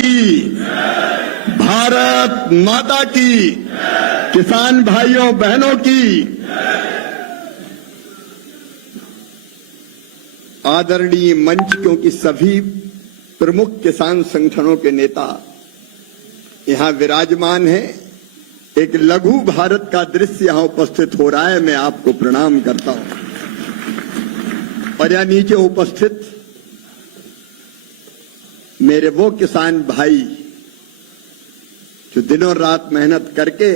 की, भारत माता की, किसान भाइयों बहनों की। आदरणीय मंच क्योंकि सभी प्रमुख किसान संगठनों के नेता यहां विराजमान हैं, एक लघु भारत का दृश्य यहां उपस्थित हो रहा है। मैं आपको प्रणाम करता हूं। और यहां नीचे उपस्थित मेरे वो किसान भाई जो दिनों रात मेहनत करके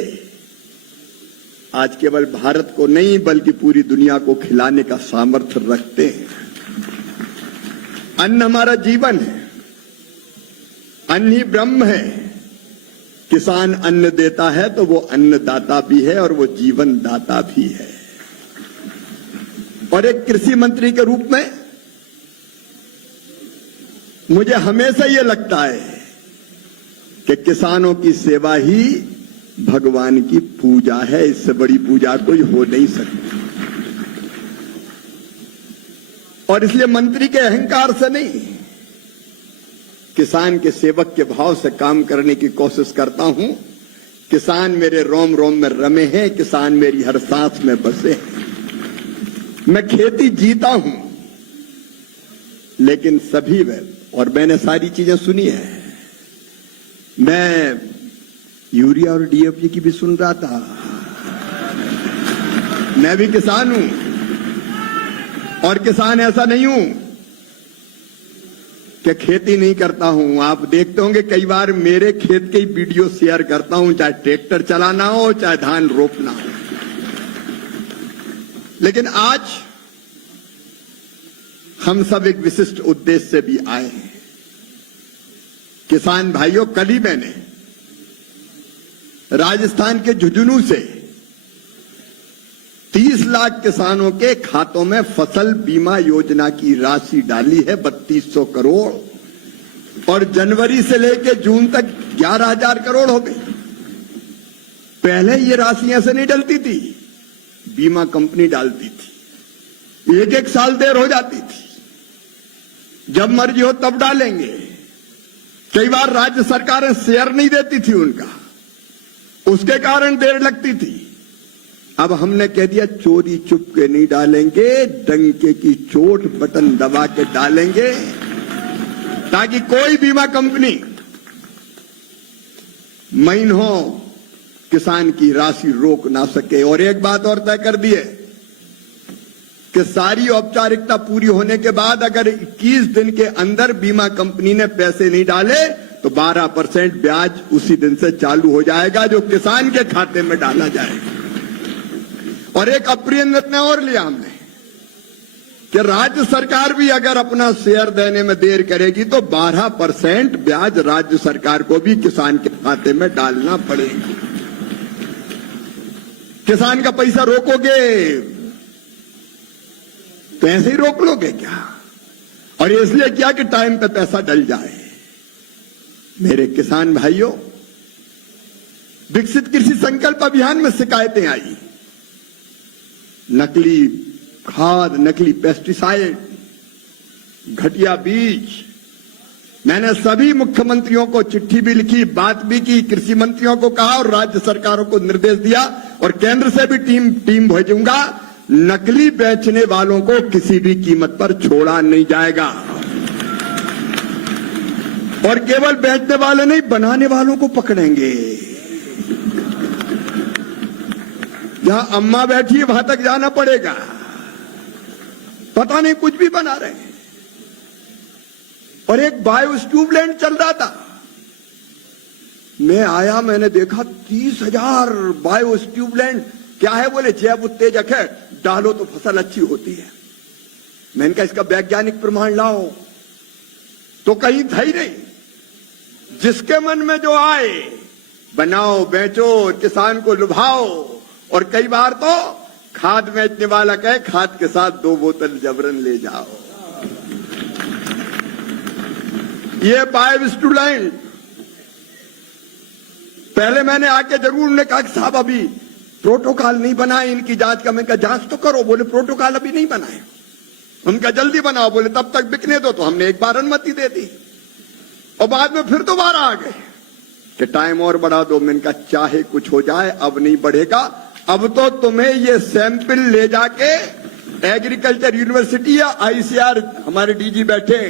आज केवल भारत को नहीं बल्कि पूरी दुनिया को खिलाने का सामर्थ्य रखते हैं। अन्न हमारा जीवन है, अन्न ही ब्रह्म है। किसान अन्न देता है तो वो अन्नदाता भी है और वो जीवन दाता भी है। और एक कृषि मंत्री के रूप में मुझे हमेशा ये लगता है कि किसानों की सेवा ही भगवान की पूजा है। इससे बड़ी पूजा कोई हो नहीं सकती। और इसलिए मंत्री के अहंकार से नहीं, किसान के सेवक के भाव से काम करने की कोशिश करता हूं। किसान मेरे रोम रोम में रमे हैं, किसान मेरी हर सांस में बसे हैं। मैं खेती जीता हूं, लेकिन सभी वे, और मैंने सारी चीजें सुनी है। मैं यूरिया और डीएपी की भी सुन रहा था। मैं भी किसान हूं और किसान ऐसा नहीं हूं कि खेती नहीं करता हूं। आप देखते होंगे कई बार मेरे खेत के ही वीडियो शेयर करता हूं, चाहे ट्रैक्टर चलाना हो चाहे धान रोपना हो। लेकिन आज हम सब एक विशिष्ट उद्देश्य से भी आए हैं। किसान भाइयों, कल ही मैंने राजस्थान के झुंझुनू से 30 लाख किसानों के खातों में फसल बीमा योजना की राशि डाली है, 3200 करोड़। और जनवरी से लेकर जून तक 11,000 करोड़ हो गई। पहले ये राशि ऐसे नहीं डलती थी, बीमा कंपनी डालती थी। एक साल देर हो जाती थी। जब मर्जी हो तब डालेंगे। कई बार राज्य सरकारें शेयर नहीं देती थी उनका, उसके कारण देर लगती थी। अब हमने कह दिया चोरी चुप के नहीं डालेंगे, डंके की चोट बटन दबा के डालेंगे, ताकि कोई बीमा कंपनी महीनों किसान की राशि रोक ना सके। और एक बात और तय कर दी है कि सारी औपचारिकता पूरी होने के बाद अगर 21 दिन के अंदर बीमा कंपनी ने पैसे नहीं डाले तो 12% ब्याज उसी दिन से चालू हो जाएगा, जो किसान के खाते में डाला जाएगा। और एक अप्रिय निर्णय और लिया हमने कि राज्य सरकार भी अगर अपना शेयर देने में देर करेगी तो 12% ब्याज राज्य सरकार को भी किसान के खाते में डालना पड़ेगा। किसान का पैसा रोकोगे तो ऐसे ही रोक लोगे क्या? और इसलिए क्या कि टाइम पे पैसा डल जाए। मेरे किसान भाइयों, विकसित कृषि संकल्प अभियान में शिकायतें आई, नकली खाद, नकली पेस्टिसाइड, घटिया बीज। मैंने सभी मुख्यमंत्रियों को चिट्ठी भी लिखी, बात भी की, कृषि मंत्रियों को कहा और राज्य सरकारों को निर्देश दिया और केंद्र से भी टीम भेजूंगा। नकली बेचने वालों को किसी भी कीमत पर छोड़ा नहीं जाएगा। और केवल बेचने वाले नहीं, बनाने वालों को पकड़ेंगे। जहां अम्मा बैठी है वहां तक जाना पड़ेगा। पता नहीं कुछ भी बना रहे हैं। और एक बायो स्टूबलेंट चल रहा था, मैं आया, मैंने देखा 30,000 बायो स्टूबलेंट। क्या है? बोले जैव उत्तेजक है, डालो तो फसल अच्छी होती है। मैंने कहा इसका वैज्ञानिक प्रमाण लाओ, तो कहीं था ही नहीं। जिसके मन में जो आए बनाओ, बेचो, किसान को लुभाओ। और कई बार तो खाद बेचने वाला कहे खाद के साथ 2 बोतल जबरन ले जाओ। ये बायो स्टूबलेंट पहले मैंने आके जरूर उन्हें कहा कि साहब अभी प्रोटोकॉल नहीं बनाए इनकी जांच का। मैं कहा जांच तो करो। बोले प्रोटोकॉल अभी नहीं बनाए। उनका जल्दी बनाओ। बोले तब तक बिकने दो। तो हमने एक बार अनुमति दे दी। और बाद में फिर दोबारा आ गए कि टाइम और बढ़ा दो। मैंने कहा चाहे कुछ हो जाए अब नहीं बढ़ेगा। अब तो तुम्हें ये सैंपल ले जाके एग्रीकल्चर यूनिवर्सिटी या आईसीआर, हमारे डीजी बैठे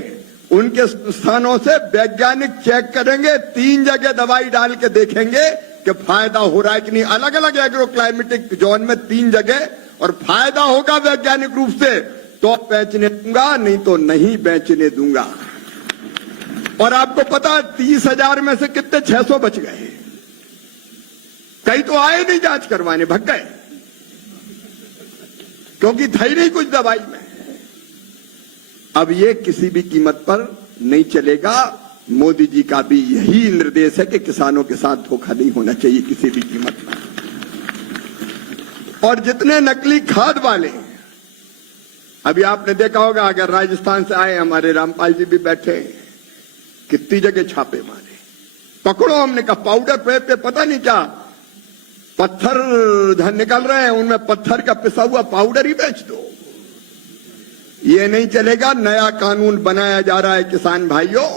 उनके स्थानों से वैज्ञानिक चेक करेंगे, 3 जगह दवाई डाल के देखेंगे कि फायदा हो रहा है कि नहीं। अलग अलग एग्रो क्लाइमेटिक जोन में 3 जगह, और फायदा होगा वैज्ञानिक रूप से तो बेचने दूंगा, नहीं तो नहीं बेचने दूंगा। और आपको पता 30,000 में से कितने 600 बच गए। कई तो आए नहीं जांच करवाने, भग गए क्योंकि था ही नहीं कुछ दवाई में। अब ये किसी भी कीमत पर नहीं चलेगा। मोदी जी का भी यही निर्देश है कि किसानों के साथ धोखा नहीं होना चाहिए किसी भी कीमत पर। और जितने नकली खाद वाले, अभी आपने देखा होगा, अगर राजस्थान से आए हमारे रामपाल जी भी बैठे, कितनी जगह छापे मारे, पकड़ो। हमने कहा पाउडर पे पता नहीं क्या पत्थर निकल रहे हैं, उनमें पत्थर का पिसा हुआ पाउडर ही बेच दो। ये नहीं चलेगा। नया कानून बनाया जा रहा है किसान भाइयों,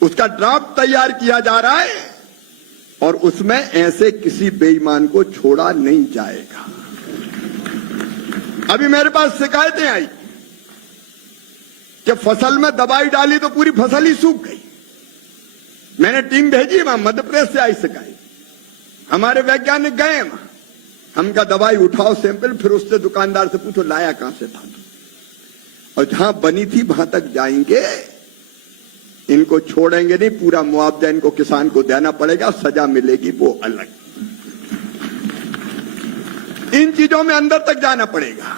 उसका ड्राफ्ट तैयार किया जा रहा है और उसमें ऐसे किसी बेईमान को छोड़ा नहीं जाएगा। अभी मेरे पास शिकायतें आई कि फसल में दवाई डाली तो पूरी फसल ही सूख गई। मैंने टीम भेजी वहां, मध्य प्रदेश से आई शिकायत। हमारे वैज्ञानिक गए वहां, हमका दवाई उठाओ सैंपल, फिर उससे दुकानदार से पूछो लाया कहां से था, और जहां बनी थी वहां तक जाएंगे। इनको छोड़ेंगे नहीं, पूरा मुआवजा इनको किसान को देना पड़ेगा, सजा मिलेगी वो अलग। इन चीजों में अंदर तक जाना पड़ेगा।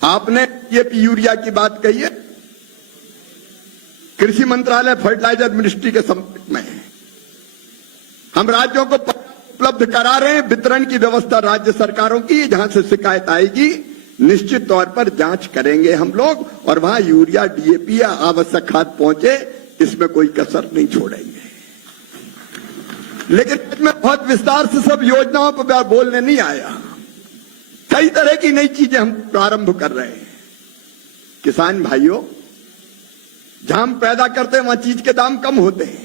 आपने ये यूरिया की बात कही है, कृषि मंत्रालय फर्टिलाइजर मिनिस्ट्री के संपर्क में है। हम राज्यों को उपलब्ध करा रहे हैं वितरण की व्यवस्था राज्य सरकारों की। जहां से शिकायत आएगी निश्चित तौर पर जांच करेंगे हम लोग, और वहां यूरिया, डीएपी या आवश्यक खाद पहुंचे, इसमें कोई कसर नहीं छोड़ेंगे। लेकिन मैं बहुत विस्तार से सब योजनाओं पर बोलने नहीं आया। कई तरह की नई चीजें हम प्रारंभ कर रहे हैं। किसान भाइयों, जहां हम पैदा करते हैं वहां चीज के दाम कम होते हैं।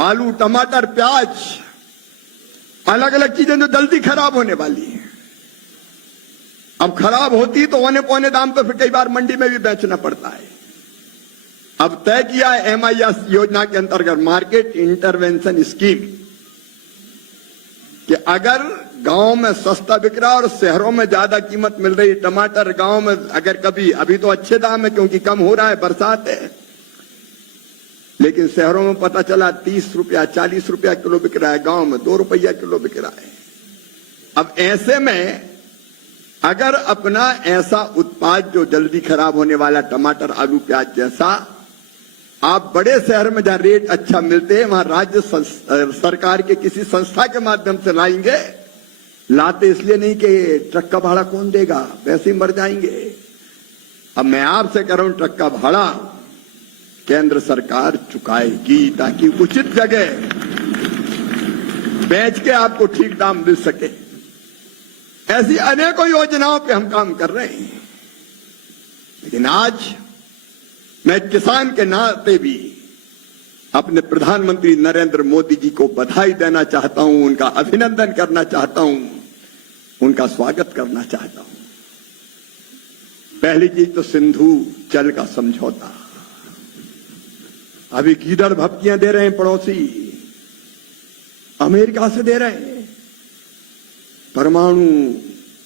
आलू, टमाटर, प्याज, अलग अलग चीजें जो जल्दी खराब होने वाली हैं, अब खराब होती तो औने पौने दाम पर फिर कई बार मंडी में भी बेचना पड़ता है। अब तय किया है MIS योजना के अंतर्गत, मार्केट इंटरवेंशन स्कीम, कि अगर गांव में सस्ता बिक रहा और शहरों में ज्यादा कीमत मिल रही, टमाटर गांव में अगर कभी, अभी तो अच्छे दाम है क्योंकि कम हो रहा है, बरसात है, लेकिन शहरों में पता चला 30 रुपया 40 रुपया किलो बिक रहा है, गांव में 2 रुपया किलो बिक रहा है। अब ऐसे में अगर अपना ऐसा उत्पाद जो जल्दी खराब होने वाला टमाटर, आलू, प्याज जैसा, आप बड़े शहर में जहां रेट अच्छा मिलते हैं वहां राज्य सरकार के किसी संस्था के माध्यम से लाएंगे। लाते इसलिए नहीं कि ट्रक का भाड़ा कौन देगा, वैसे ही मर जाएंगे। अब मैं आपसे कह रहा हूं, ट्रक का भाड़ा केंद्र सरकार चुकाएगी ताकि उचित जगह बेच के आपको ठीक दाम मिल सके। ऐसी अनेकों योजनाओं पे हम काम कर रहे हैं। लेकिन आज मैं किसान के नाते भी अपने प्रधानमंत्री नरेंद्र मोदी जी को बधाई देना चाहता हूं, उनका अभिनंदन करना चाहता हूं, उनका स्वागत करना चाहता हूं। पहली चीज तो सिंधु जल का समझौता। अभी गीदड़ भपकियां दे रहे हैं पड़ोसी, अमेरिका से दे रहे हैं परमाणु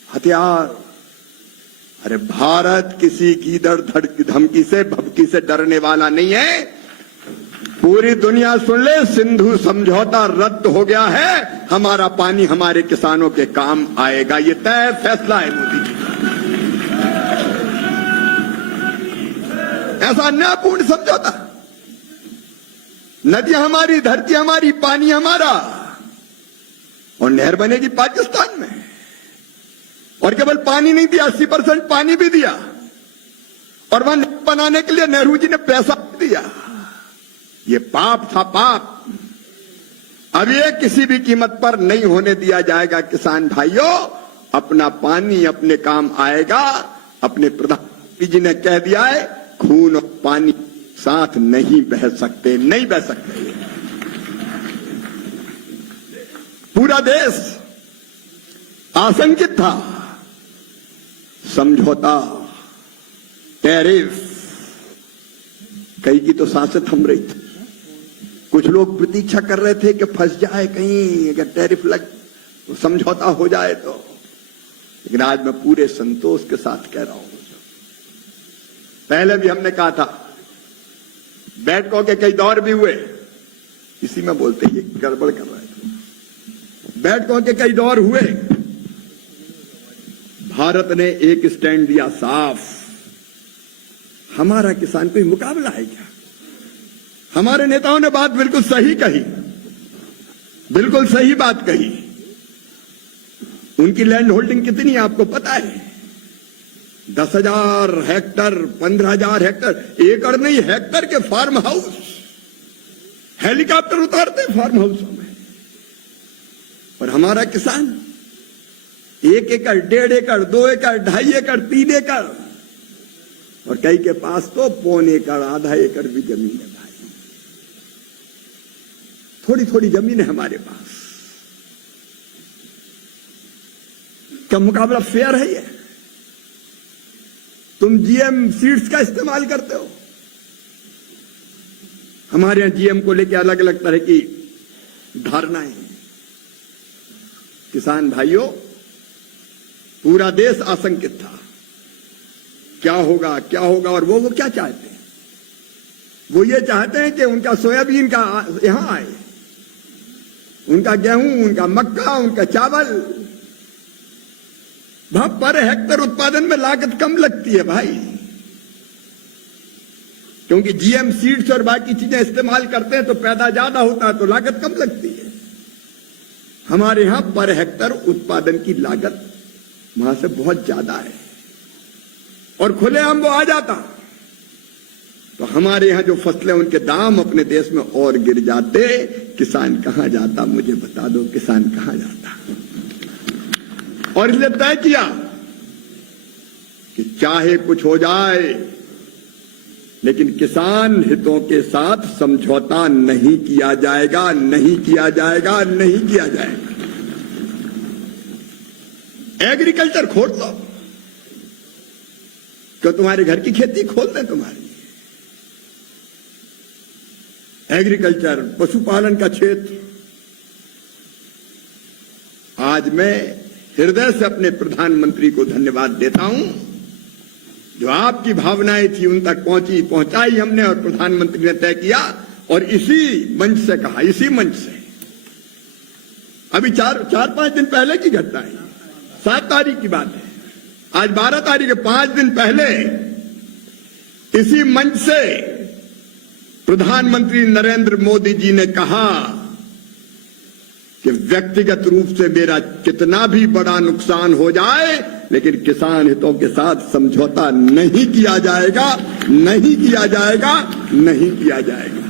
हथियार। अरे भारत किसी गीदड़ धमकी से भपकी से डरने वाला नहीं है। पूरी दुनिया सुन ले, सिंधु समझौता रद्द हो गया है। हमारा पानी हमारे किसानों के काम आएगा, ये तय फैसला है मोदी जी का। ऐसा अन्यायपूर्ण समझौता, नदियां हमारी, धरती हमारी, पानी हमारा, और नहर बनेगी पाकिस्तान में। और केवल पानी नहीं दिया, 80% पानी भी दिया, और वहां नहर बनाने के लिए नेहरू जी ने पैसा भी दिया। ये पाप था, पाप। अब ये किसी भी कीमत पर नहीं होने दिया जाएगा। किसान भाइयों, अपना पानी अपने काम आएगा। अपने प्रधानमंत्री जी ने कह दिया है खून और पानी साथ नहीं बह सकते, नहीं बह सकते। पूरा देश आशंकित था। समझौता, टैरिफ, कई की तो सांसें थम रही थी। कुछ लोग प्रतीक्षा कर रहे थे कि फंस जाए कहीं, अगर टैरिफ लग तो समझौता हो जाए तो। लेकिन आज मैं पूरे संतोष के साथ कह रहा हूं, पहले भी हमने कहा था, बैठकों के कई दौर भी हुए, इसी में बोलते ही गड़बड़ कर रहे थे। बैठकों के कई दौर हुए, भारत ने एक स्टैंड दिया साफ, हमारा किसान कोई मुकाबला है क्या? हमारे नेताओं ने बात बिल्कुल सही कही, बिल्कुल सही बात कही। उनकी लैंड होल्डिंग कितनी है आपको पता है? 10,000 हेक्टर, 15,000 हेक्टर, एकड़ नहीं हेक्टर के फार्म हाउस, हेलीकॉप्टर उतारते फार्म हाउसों में। और हमारा किसान 1 एकड़, 1.5 एकड़, 2 एकड़, 2.5 एकड़, 3 एकड़, और कई के पास तो 1.25 एकड़, आधा एकड़ भी जमीन है भाई। थोड़ी थोड़ी जमीन है हमारे पास। क्या मुकाबला फेयर है ये? तुम जीएम सीड्स का इस्तेमाल करते हो, हमारे यहां जीएम को लेकर अलग अलग तरह की धारणाएं हैं। किसान भाइयों, पूरा देश आशंकित था, क्या होगा क्या होगा। और वो क्या चाहते हैं? वो ये चाहते हैं कि उनका सोयाबीन का यहां आए, उनका गेहूं, उनका मक्का, उनका चावल। पर हेक्टर उत्पादन में लागत कम लगती है भाई, क्योंकि जीएम सीड्स और बाकी चीजें इस्तेमाल करते हैं तो पैदा ज्यादा होता है, तो लागत कम लगती है। हमारे यहां पर हेक्टर उत्पादन की लागत वहां से बहुत ज्यादा है, और खुलेआम वो आ जाता तो हमारे यहां जो फसलें, उनके दाम अपने देश में और गिर जाते। किसान कहां जाता? मुझे बता दो, किसान कहां जाता? और इसलिए तय किया कि चाहे कुछ हो जाए, लेकिन किसान हितों के साथ समझौता नहीं किया जाएगा, नहीं किया जाएगा, नहीं किया जाएगा। एग्रीकल्चर खोल दो, क्यों तुम्हारे घर की खेती खोल दें तुम्हारी? एग्रीकल्चर, पशुपालन का क्षेत्र। आज मैं हृदय से अपने प्रधानमंत्री को धन्यवाद देता हूं, जो आपकी भावनाएं थी उन तक पहुंचाई हमने, और प्रधानमंत्री ने तय किया। और इसी मंच से कहा, इसी मंच से, अभी 4-5 दिन पहले की घटना है, 7 तारीख की बात है, आज 12 तारीख है, 5 दिन पहले इसी मंच से प्रधानमंत्री नरेंद्र मोदी जी ने कहा कि व्यक्तिगत रूप से मेरा कितना भी बड़ा नुकसान हो जाए, लेकिन किसान हितों के साथ समझौता नहीं किया जाएगा, नहीं किया जाएगा, नहीं किया जाएगा।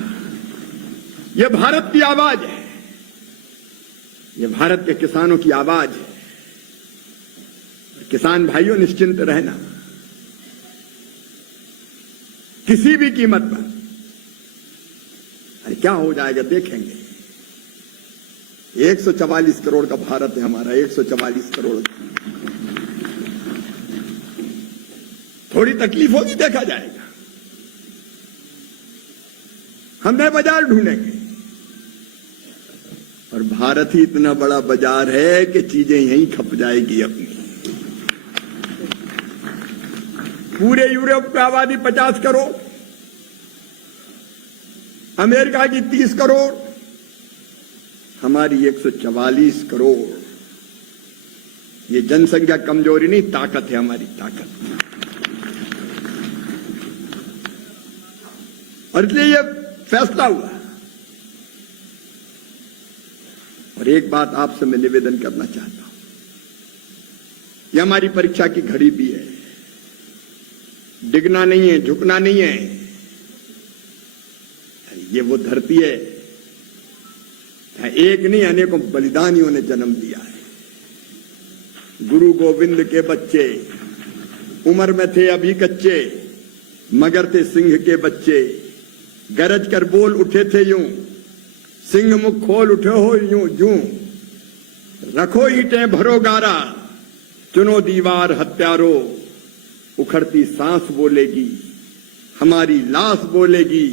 यह भारत की आवाज है, यह भारत के किसानों की आवाज है। किसान भाइयों, निश्चिंत रहना, किसी भी कीमत पर। अरे क्या हो जाएगा देखेंगे। 144 करोड़ का भारत है हमारा, 144 करोड़। थोड़ी तकलीफ होगी, देखा जाएगा। हम नए बाजार ढूंढेंगे, और भारत ही इतना बड़ा बाजार है कि चीजें यहीं खप जाएगी अपनी। पूरे यूरोप की आबादी 50 करोड़, अमेरिका की 30 करोड़, हमारी 144 करोड़। ये जनसंख्या कमजोरी नहीं, ताकत है हमारी, ताकत। और इसलिए ये फैसला हुआ। और एक बात आपसे मैं निवेदन करना चाहता हूं, यह हमारी परीक्षा की घड़ी भी है। डिगना नहीं है, झुकना नहीं है। ये वो धरती है, एक नहीं अनेकों बलिदानियों ने जन्म दिया है। गुरु गोविंद के बच्चे उम्र में थे अभी कच्चे, मगर थे सिंह के बच्चे, गरज कर बोल उठे थे यूं, सिंह मुख खोल उठे हो यूं जूं, रखो ईंटें भरो गारा, चुनो दीवार हत्यारो, उखड़ती सांस बोलेगी, हमारी लाश बोलेगी,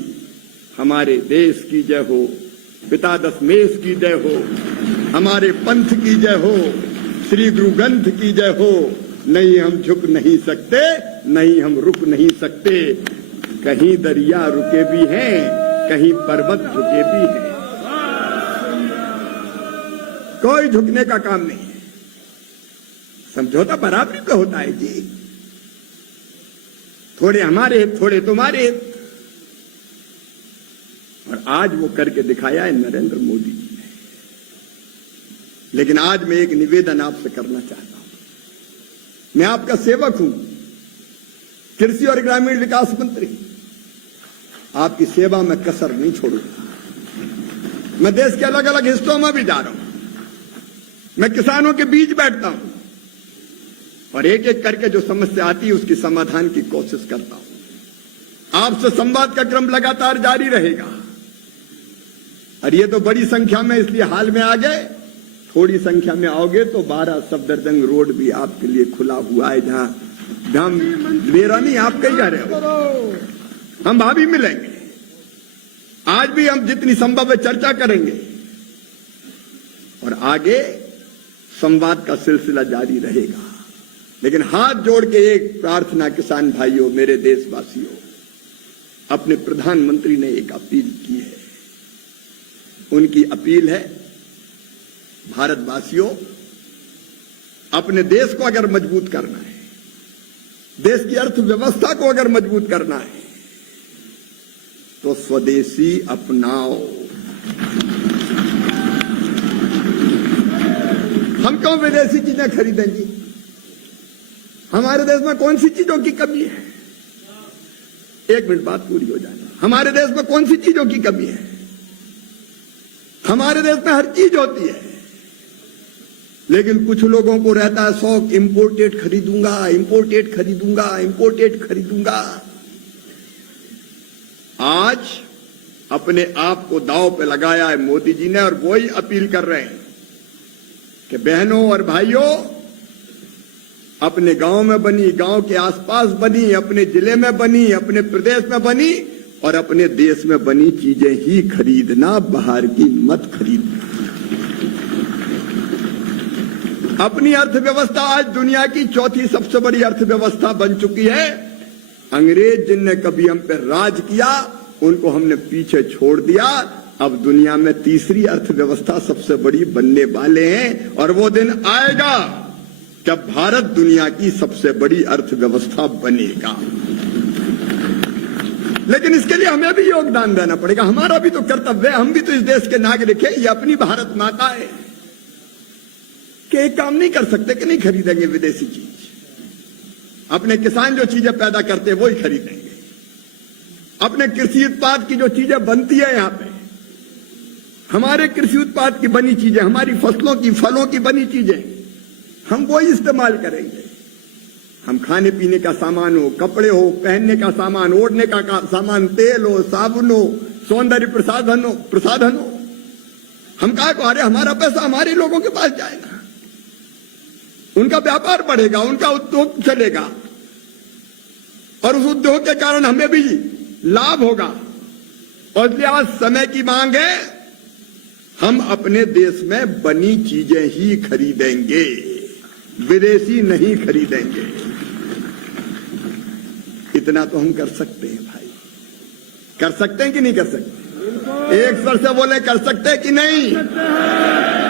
हमारे देश की जय हो, पिता दशमेश की जय हो, हमारे पंथ की जय हो, श्री गुरु ग्रंथ की जय हो। नहीं हम झुक नहीं सकते, नहीं हम रुक नहीं सकते, कहीं दरिया रुके भी हैं, कहीं पर्वत झुके भी हैं, कोई झुकने का काम नहीं है। समझौता बराबरी का होता है जी, थोड़े हमारे हित थोड़े तुम्हारे हित, और आज वो करके दिखाया है नरेंद्र मोदी जी ने। लेकिन आज मैं एक निवेदन आपसे करना चाहता हूं, मैं आपका सेवक हूं, कृषि और ग्रामीण विकास मंत्री, आपकी सेवा में कसर नहीं छोड़ूंगा। मैं देश के अलग अलग हिस्सों में भी जा रहा हूं, मैं किसानों के बीच बैठता हूं और एक एक करके जो समस्या आती है उसकी समाधान की कोशिश करता हूं। आपसे संवाद का क्रम लगातार जारी रहेगा। और ये तो बड़ी संख्या में इसलिए हाल में आ गए, थोड़ी संख्या में आओगे तो 12 सफदरजंग रोड भी आपके लिए खुला हुआ है, जहां मेरा नहीं आपका ही घर है, हम भाभी मिलेंगे। आज भी हम जितनी संभव है चर्चा करेंगे और आगे संवाद का सिलसिला जारी रहेगा। लेकिन हाथ जोड़ के एक प्रार्थना किसान भाइयों, मेरे देशवासियों, अपने प्रधानमंत्री ने एक अपील की है। उनकी अपील है, भारतवासियों, अपने देश को अगर मजबूत करना है, देश की अर्थव्यवस्था को अगर मजबूत करना है, तो स्वदेशी अपनाओ। हम क्यों विदेशी चीजें खरीदेंगे? हमारे देश में कौन सी चीजों की कमी है? एक मिनट बात पूरी हो जाए। हमारे देश में कौन सी चीजों की कमी है? हमारे देश में हर चीज होती है, लेकिन कुछ लोगों को रहता है शौक, इंपोर्टेड खरीदूंगा, इंपोर्टेड खरीदूंगा, इंपोर्टेड खरीदूंगा। आज अपने आप को दांव पे लगाया है मोदी जी ने, और वही अपील कर रहे हैं कि बहनों और भाइयों, अपने गांव में बनी, गांव के आसपास बनी, अपने जिले में बनी, अपने प्रदेश में बनी और अपने देश में बनी चीजें ही खरीदना, बाहर की मत खरीदना। अपनी अर्थव्यवस्था आज दुनिया की चौथी सबसे बड़ी अर्थव्यवस्था बन चुकी है। अंग्रेज जिनने कभी हम पर राज किया, उनको हमने पीछे छोड़ दिया। अब दुनिया में तीसरी अर्थव्यवस्था सबसे बड़ी बनने वाले हैं, और वो दिन आएगा जब भारत दुनिया की सबसे बड़ी अर्थव्यवस्था बनेगा। लेकिन इसके लिए हमें भी योगदान देना पड़ेगा, हमारा भी तो कर्तव्य है, हम भी तो इस देश के नागरिक हैं, ये अपनी भारत माता है कि एक काम नहीं कर सकते कि नहीं खरीदेंगे विदेशी चीज। अपने किसान जो चीजें पैदा करते हैं वही खरीदेंगे। अपने कृषि उत्पाद की जो चीजें बनती है यहां पे, हमारे कृषि उत्पाद की बनी चीजें, हमारी फसलों की, फलों की बनी चीजें, हम वही इस्तेमाल करेंगे। हम खाने पीने का सामान हो, कपड़े हो, पहनने का सामान, ओढ़ने का सामान, तेल हो, साबुन हो, सौंदर्य प्रसाधन हो, हम कहा को, अरे हमारा पैसा हमारे लोगों के पास जाएगा, उनका व्यापार बढ़ेगा, उनका उद्योग चलेगा और उस उद्योग के कारण हमें भी लाभ होगा। और इसलिए आज समय की मांग है, हम अपने देश में बनी चीजें ही खरीदेंगे, विदेशी नहीं खरीदेंगे। इतना तो हम कर सकते हैं भाई, कर सकते हैं कि नहीं कर सकते? एक स्वर से बोले, कर सकते हैं कि नहीं?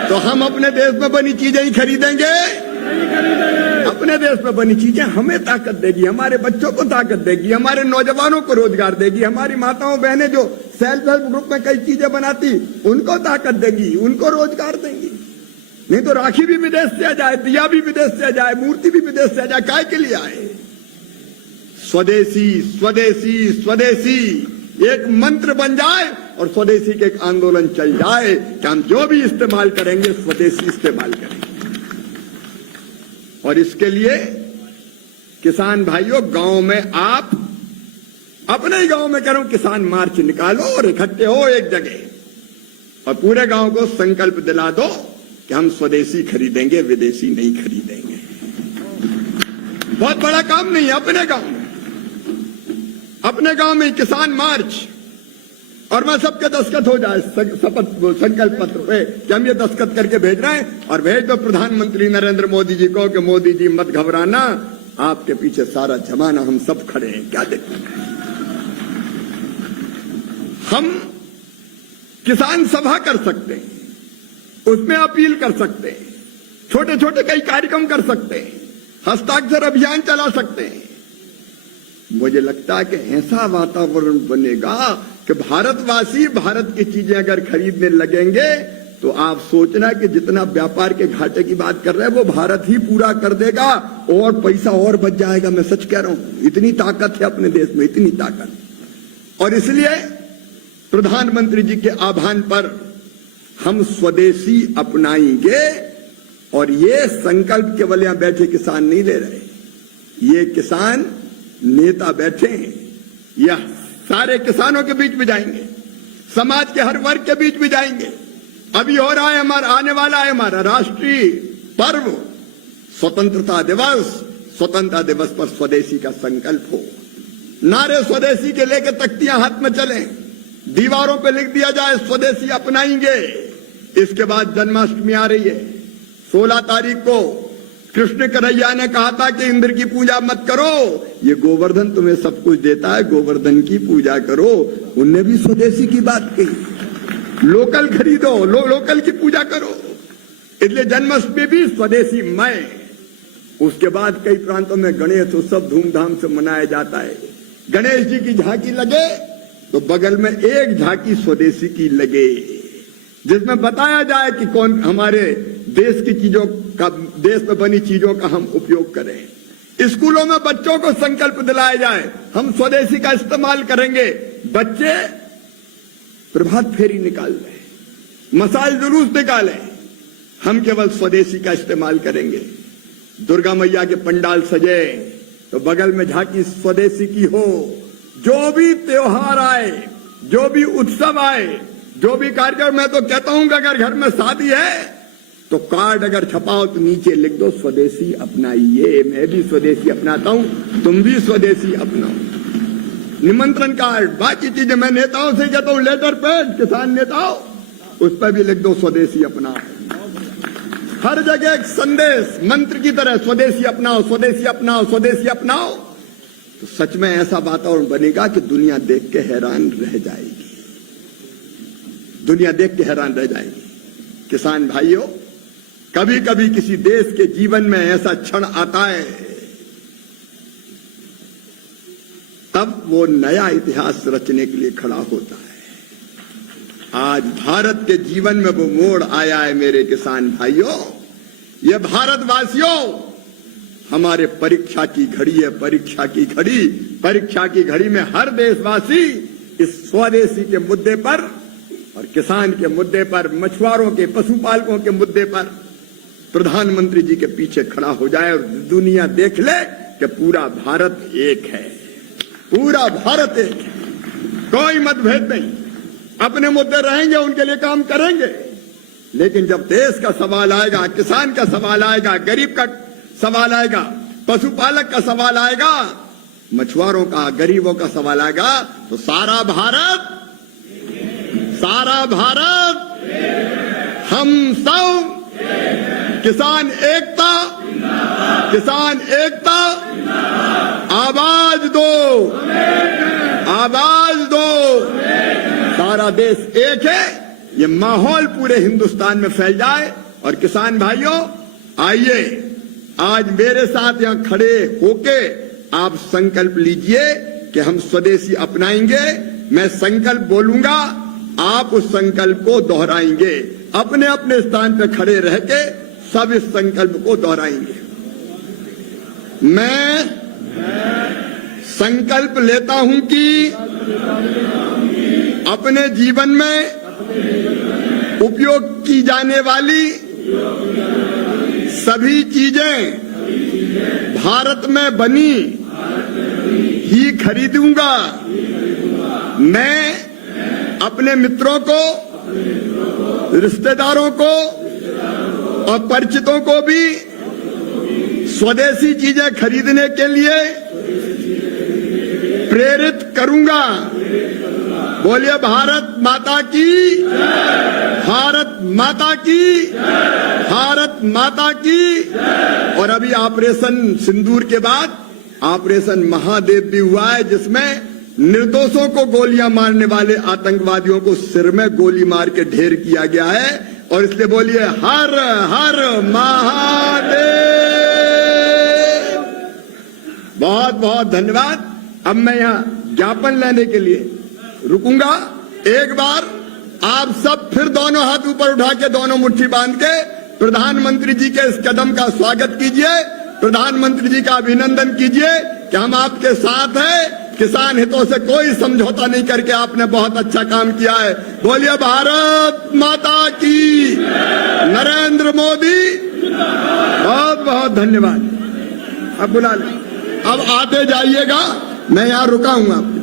तो हम अपने देश में बनी चीजें ही खरीदेंगे। अपने देश में बनी चीजें हमें ताकत देगी, हमारे बच्चों को ताकत देगी, हमारे नौजवानों को रोजगार देगी, हमारी माताओं बहनें जो सेल्फ हेल्प ग्रुप में कई चीजें बनाती, उनको ताकत देगी, उनको रोजगार देंगी। नहीं तो राखी भी विदेश से आ जाए, दिया भी विदेश से आ जाए, मूर्ति भी विदेश से आ जाए, काय के लिए आए? स्वदेशी स्वदेशी स्वदेशी एक मंत्र बन जाए और स्वदेशी के एक आंदोलन चल जाए कि हम जो भी इस्तेमाल करेंगे स्वदेशी इस्तेमाल करेंगे। और इसके लिए किसान भाइयों, गांव में आप अपने ही गांव में कह रहा हूं किसान मार्च निकालो और इकट्ठे हो एक जगह और पूरे गांव को संकल्प दिला दो कि हम स्वदेशी खरीदेंगे, विदेशी नहीं खरीदेंगे। बहुत बड़ा काम नहीं है। अपने गांव में किसान मार्च और मैं सबके दस्तखत हो जाए शपथ संकल्प पत्र पे कि हम ये दस्तखत करके भेज रहे हैं और भेज दो प्रधानमंत्री नरेंद्र मोदी जी को कि मोदी जी मत घबराना, आपके पीछे सारा जमाना, हम सब खड़े हैं, क्या दिक्कत है। हम किसान सभा कर सकते हैं, उसमें अपील कर सकते हैं, छोटे छोटे कई कार्यक्रम कर सकते हैं, हस्ताक्षर अभियान चला सकते हैं। मुझे लगता है कि ऐसा वातावरण बनेगा कि भारतवासी भारत की चीजें अगर खरीदने लगेंगे तो आप सोचना कि जितना व्यापार के घाटे की बात कर रहे हैं वो भारत ही पूरा कर देगा और पैसा और बच जाएगा। मैं सच कह रहा हूं, इतनी ताकत है अपने देश में, इतनी ताकत। और इसलिए प्रधानमंत्री जी के आह्वान पर हम स्वदेशी अपनाएंगे और ये संकल्प केवल यहां बैठे किसान नहीं ले रहे, ये किसान नेता बैठे हैं, यह सारे किसानों के बीच में जाएंगे, समाज के हर वर्ग के बीच में जाएंगे। अभी हो रहा है हमारा, आने वाला है हमारा राष्ट्रीय पर्व स्वतंत्रता दिवस। स्वतंत्रता दिवस पर स्वदेशी का संकल्प हो, नारे स्वदेशी के लेकर तख्तियां हाथ में चले, दीवारों पे लिख दिया जाए स्वदेशी अपनाएंगे। इसके बाद जन्माष्टमी आ रही है, 16 तारीख को कृष्ण कन्हैया ने कहा था कि इंद्र की पूजा मत करो, ये गोवर्धन तुम्हें सब कुछ देता है, गोवर्धन की पूजा करो। उनने भी स्वदेशी की बात कही, लोकल खरीदो, लोकल की पूजा करो। इसलिए जन्माष्टमी भी स्वदेशी मय। उसके बाद कई प्रांतों में गणेश उत्सव धूमधाम से मनाया जाता है। गणेश जी की झांकी लगे तो बगल में एक झांकी स्वदेशी की लगे, जिसमें बताया जाए कि कौन हमारे देश की चीजों का, देश में बनी चीजों का हम उपयोग करें। स्कूलों में बच्चों को संकल्प दिलाया जाए हम स्वदेशी का इस्तेमाल करेंगे। बच्चे प्रभात फेरी निकाल रहे, मसाल जुलूस निकालें, हम केवल स्वदेशी का इस्तेमाल करेंगे। दुर्गा मैया के पंडाल सजे तो बगल में झांकी स्वदेशी की हो। जो भी त्योहार आए, जो भी उत्सव आए, जो भी कार्यक्रम, मैं तो कहता हूं कि अगर घर में शादी है तो कार्ड अगर छपाओ तो नीचे लिख दो स्वदेशी अपनाइए। मैं भी स्वदेशी अपनाता हूं, तुम भी स्वदेशी अपनाओ। निमंत्रण कार्ड, बाकी चीजें मैं नेताओं से कहता हूं, लेटर पैड, किसान नेताओं, उस पर भी लिख दो स्वदेशी अपनाओ। हर जगह एक संदेश मंत्र की तरह, स्वदेशी अपनाओ, स्वदेशी अपनाओ, स्वदेशी अपनाओ। तो सच में ऐसा वातावरण बनेगा कि दुनिया देख के हैरान रह जाएगी, दुनिया देख के हैरान रह जाएगी। किसान भाइयों, कभी कभी किसी देश के जीवन में ऐसा क्षण आता है, तब वो नया इतिहास रचने के लिए खड़ा होता है। आज भारत के जीवन में वो मोड़ आया है मेरे किसान भाइयों। ये भारतवासियों, हमारे परीक्षा की घड़ी है, परीक्षा की घड़ी। परीक्षा की घड़ी में हर देशवासी इस स्वदेशी के मुद्दे पर और किसान के मुद्दे पर, मछुआरों के, पशुपालकों के मुद्दे पर प्रधानमंत्री जी के पीछे खड़ा हो जाए और दुनिया देख ले कि पूरा भारत एक है, पूरा भारत एक है, कोई मतभेद नहीं। अपने मुद्दे रहेंगे, उनके लिए काम करेंगे, लेकिन जब देश का सवाल आएगा, किसान का सवाल आएगा, गरीब का सवाल आएगा, पशुपालक का सवाल आएगा, मछुआरों का, गरीबों का सवाल आएगा, तो सारा भारत हम सब किसान एकता, किसान एकता, आवाज दो, आवाज दो। सारा देश एक है, ये माहौल पूरे हिंदुस्तान में फैल जाए। और किसान भाइयों, आइए आज मेरे साथ यहां खड़े होके आप संकल्प लीजिए कि हम स्वदेशी अपनाएंगे। मैं संकल्प बोलूंगा, आप उस संकल्प को दोहराएंगे। अपने अपने स्थान पर खड़े रह के सब इस संकल्प को दोहराएंगे। मैं संकल्प लेता हूं कि अपने जीवन में उपयोग की जाने वाली सभी चीजें भारत में बनी ही खरीदूंगा। मैं अपने मित्रों को, रिश्तेदारों को और परिचितों को भी स्वदेशी चीजें खरीदने के लिए प्रेरित करूंगा। बोलिए भारत माता की, भारत माता की, भारत माता की। और अभी ऑपरेशन सिंदूर के बाद ऑपरेशन महादेव भी हुआ है, जिसमें निर्दोषों को गोलियां मारने वाले आतंकवादियों को सिर में गोली मार के ढेर किया गया है। और इसलिए बोलिए हर हर महादेव। बहुत बहुत धन्यवाद। अब मैं यहां ज्ञापन लेने के लिए रुकूंगा। एक बार आप सब फिर दोनों हाथ ऊपर उठा के, दोनों मुट्ठी बांध के प्रधानमंत्री जी के इस कदम का स्वागत कीजिए, प्रधानमंत्री जी का अभिनंदन कीजिए कि हम आपके साथ हैं। किसान हितों से कोई समझौता नहीं करके आपने बहुत अच्छा काम किया है। बोलिए भारत माता की, नरेंद्र मोदी। बहुत बहुत धन्यवाद। अब बुला लें, अब आते जाइएगा, मैं यहां रुका हूं।